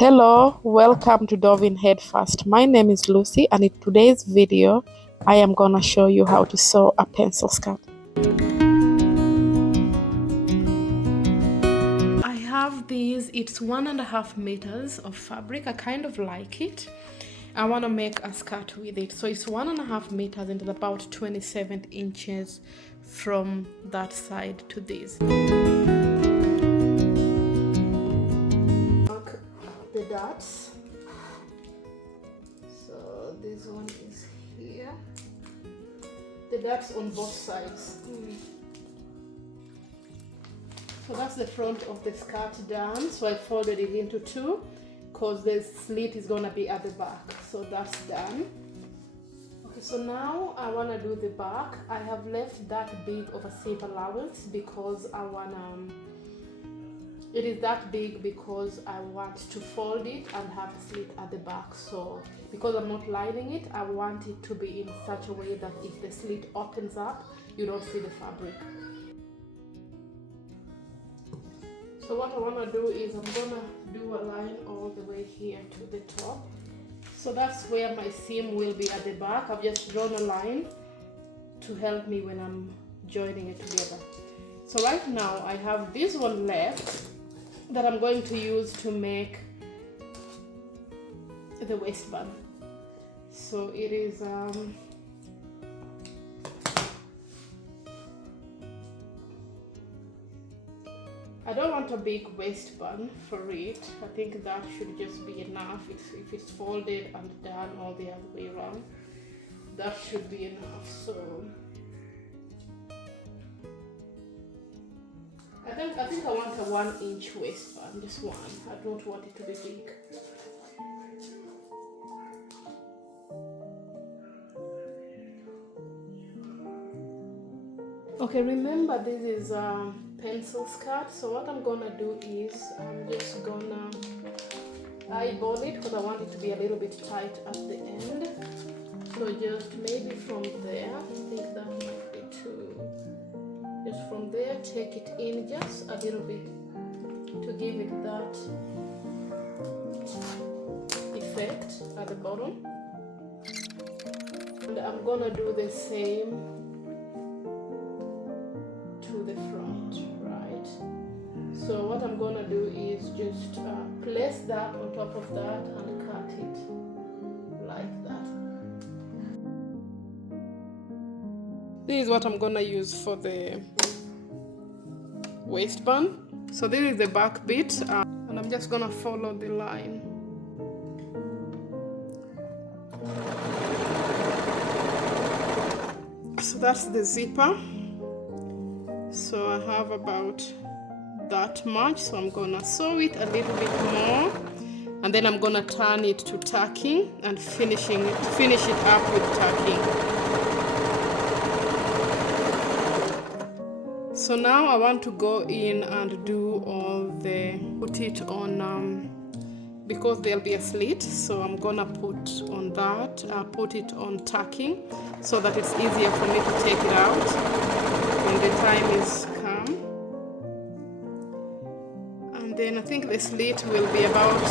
Hello, welcome to Dovin Head First. My name is Lucy, and in today's video, I am gonna show you how to sew a pencil skirt. I have these, it's 1.5 meters of fabric. I kind of like it. I want to make a skirt with it. So it's 1.5 meters and it's about 27 inches from that side to this. The dots. So this one is here. The dots on both sides. So that's the front of the skirt done. So I folded it into two because the slit is gonna be at the back. So that's done. Okay, so now I wanna do the back. I have left that big of a seam allowance because I wanna it is that big because I want to fold it and have a slit at the back. So because I'm not lining it, I want it to be in such a way that if the slit opens up, you don't see the fabric. So what I want to do is I'm gonna do a line all the way here to the top. So that's where my seam will be at the back. I've just drawn a line to help me when I'm joining it together. So right now I have this one left that I'm going to use to make the waistband. So it is I don't want a big waistband for it. I think that should just be enough. If it's folded and done all the other way around, that should be enough. So I think I want a 1-inch waistband, just one. I don't want it to be big. Okay, remember this is a pencil skirt, so what I'm gonna do is I'm just gonna eyeball it because I want it to be a little bit tight at the end. So just maybe from there, I think that might be too. Just from there, take it in just a little bit to give it that effect at the bottom. And I'm gonna do the same to the front, right? So what I'm gonna do is just place that on top of that and cut it like that. This is what I'm gonna use for the waistband. So this is the back bit, and I'm just gonna follow the line. So that's the zipper. So I have about that much, so I'm gonna sew it a little bit more, and then I'm gonna turn it to tacking and finish it up with tacking. So now I want to go in and do put it on, because there'll be a slit, so I'm gonna put on that, put it on tacking so that it's easier for me to take it out when the time is come. And then I think the slit will be about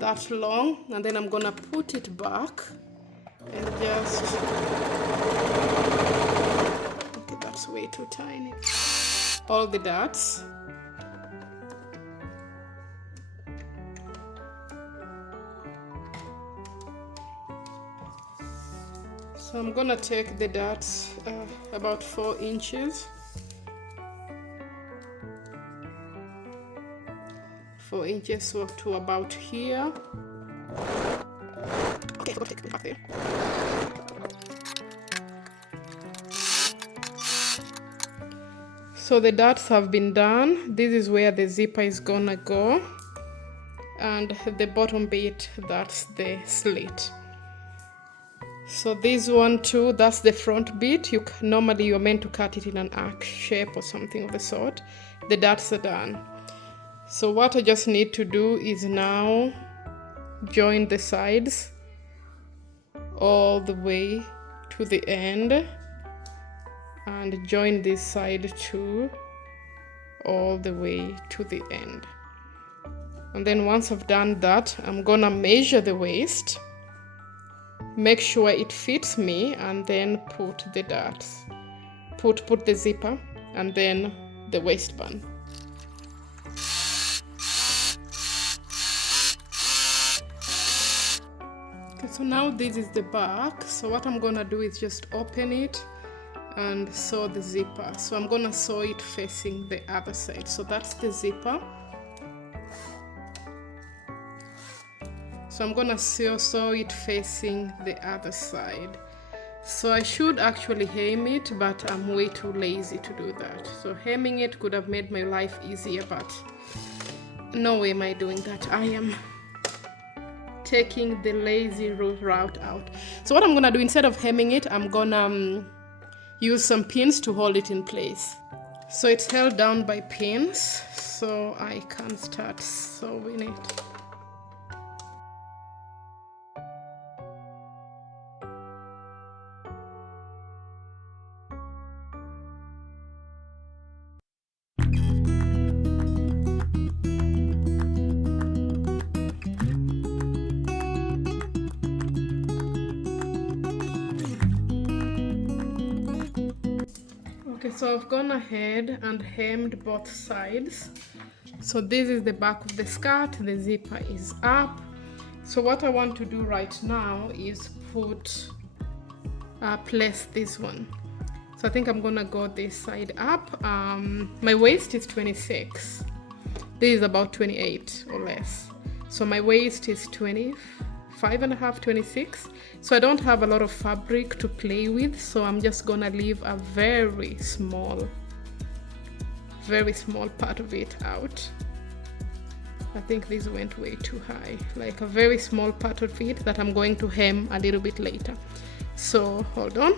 that long, and then I'm gonna put it back and just, okay, that's way too tiny. All the dots. So I'm gonna take the dots about 4 inches. 4 inches, so to about here. Okay, so take the back there. So the dots have been done. This is where the zipper is gonna go, and the bottom bit, that's the slit. So this one too, that's the front bit. Normally you're meant to cut it in an arc shape or something of the sort. The dots are done. So what I just need to do is now join the sides all the way to the end and join this side too all the way to the end. And then once I've done that, I'm gonna measure the waist, make sure it fits me, and then put the darts. Put the zipper and then the waistband. Okay, so now this is the back. So what I'm gonna do is just open it and sew the zipper. So I'm gonna sew it facing the other side. So that's the zipper. So I'm gonna sew it facing the other side. So I should actually hem it, but I'm way too lazy to do that. So hemming it could have made my life easier, but no way am I doing that. I am taking the lazy route out. So what I'm gonna do, instead of hemming it, I'm gonna use some pins to hold it in place. So it's held down by pins, so I can start sewing it. Okay, so I've gone ahead and hemmed both sides. So this is the back of the skirt, the zipper is up. So what I want to do right now is place this one. So I think I'm gonna go this side up. My waist is 26. This is about 28 or less. So my waist is 25.5, 26. So I don't have a lot of fabric to play with, so I'm just gonna leave a very small part of it out. I think this went way too high, like a very small part of it that I'm going to hem a little bit later. So hold on,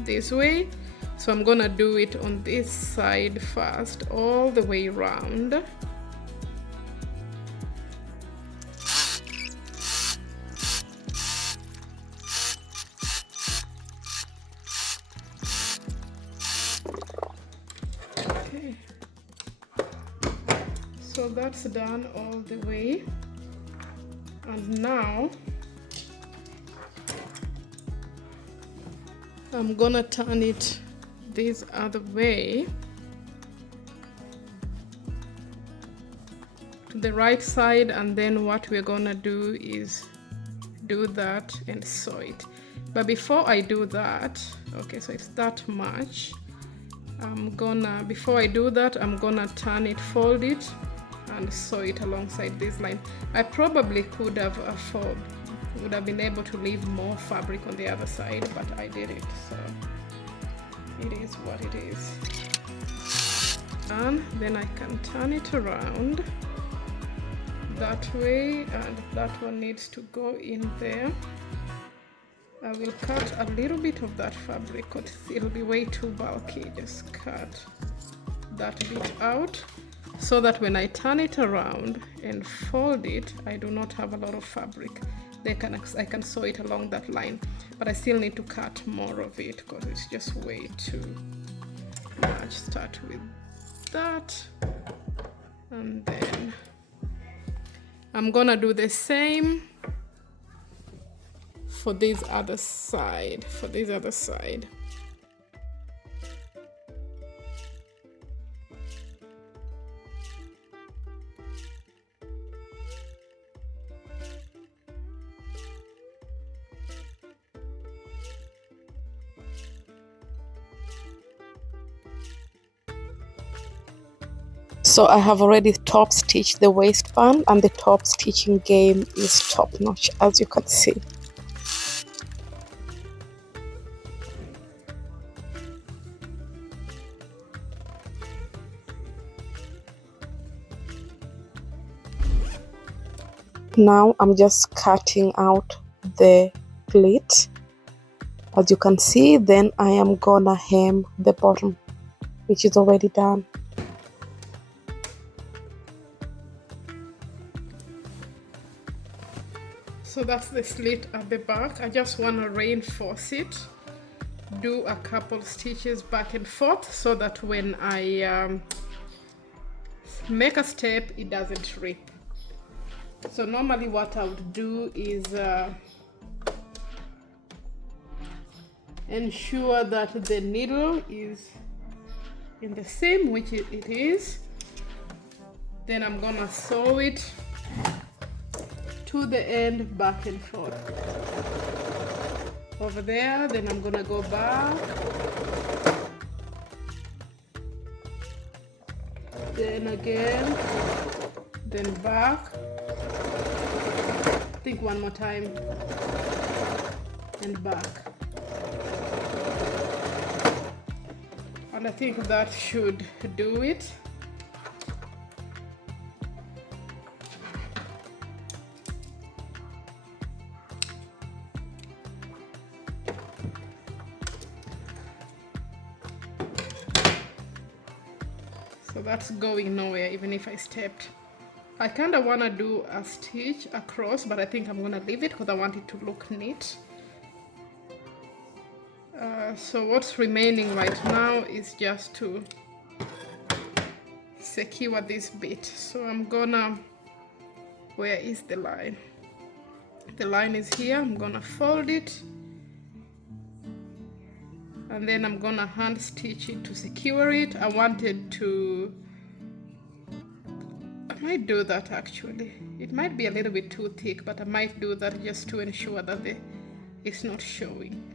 this way. So I'm gonna do it on this side first, all the way around. Okay, so that's done all the way, and now I'm gonna turn it this other way to the right side, and then what we're gonna do is do that and sew it. But before I do that, okay, so it's that much. Before I do that, I'm gonna turn it, fold it, and sew it alongside this line. I probably would have been able to leave more fabric on the other side, but I did it, so it is what it is. And then I can turn it around that way, and that one needs to go in there. I will cut a little bit of that fabric because it'll be way too bulky. Just cut that bit out so that when I turn it around and fold it, I do not have a lot of fabric. I can sew it along that line, but I still need to cut more of it because it's just way too much. Start with that, and then I'm gonna do the same for this other side. So I have already top stitched the waistband, and the top stitching game is top notch, as you can see. Now I'm just cutting out the pleat, as you can see. Then I am gonna hem the bottom, which is already done. So that's the slit at the back. I just want to reinforce it. do a couple stitches back and forth so that when I make a step, it doesn't rip. So normally what I would do is ensure that the needle is in the same which it is. Then I'm gonna sew it to the end back and forth over there. Then I'm gonna go back, then again, then back, I think one more time, and back. And I think that should do it. So that's going nowhere even if I stepped. I kind of want to do a stitch across, but I think I'm going to leave it because I want it to look neat. So what's remaining right now is just to secure this bit. So I'm gonna, where is the line? The line is here. I'm gonna fold it, and then I'm gonna hand stitch it to secure it. I wanted to, I might do that actually. It might be a little bit too thick, but I might do that just to ensure that it's not showing.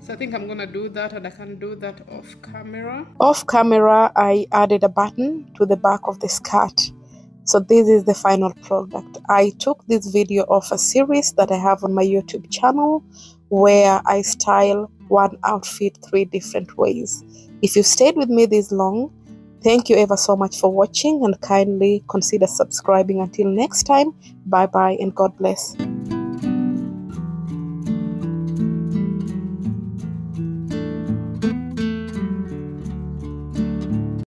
So I think I'm gonna do that, and I can do that off camera. Off camera, I added a button to the back of the skirt. So this is the final product. I took this video of a series that I have on my YouTube channel where I style one outfit 3 different ways. If you stayed with me this long, thank you ever so much for watching, and kindly consider subscribing. Until next time, bye bye and God bless.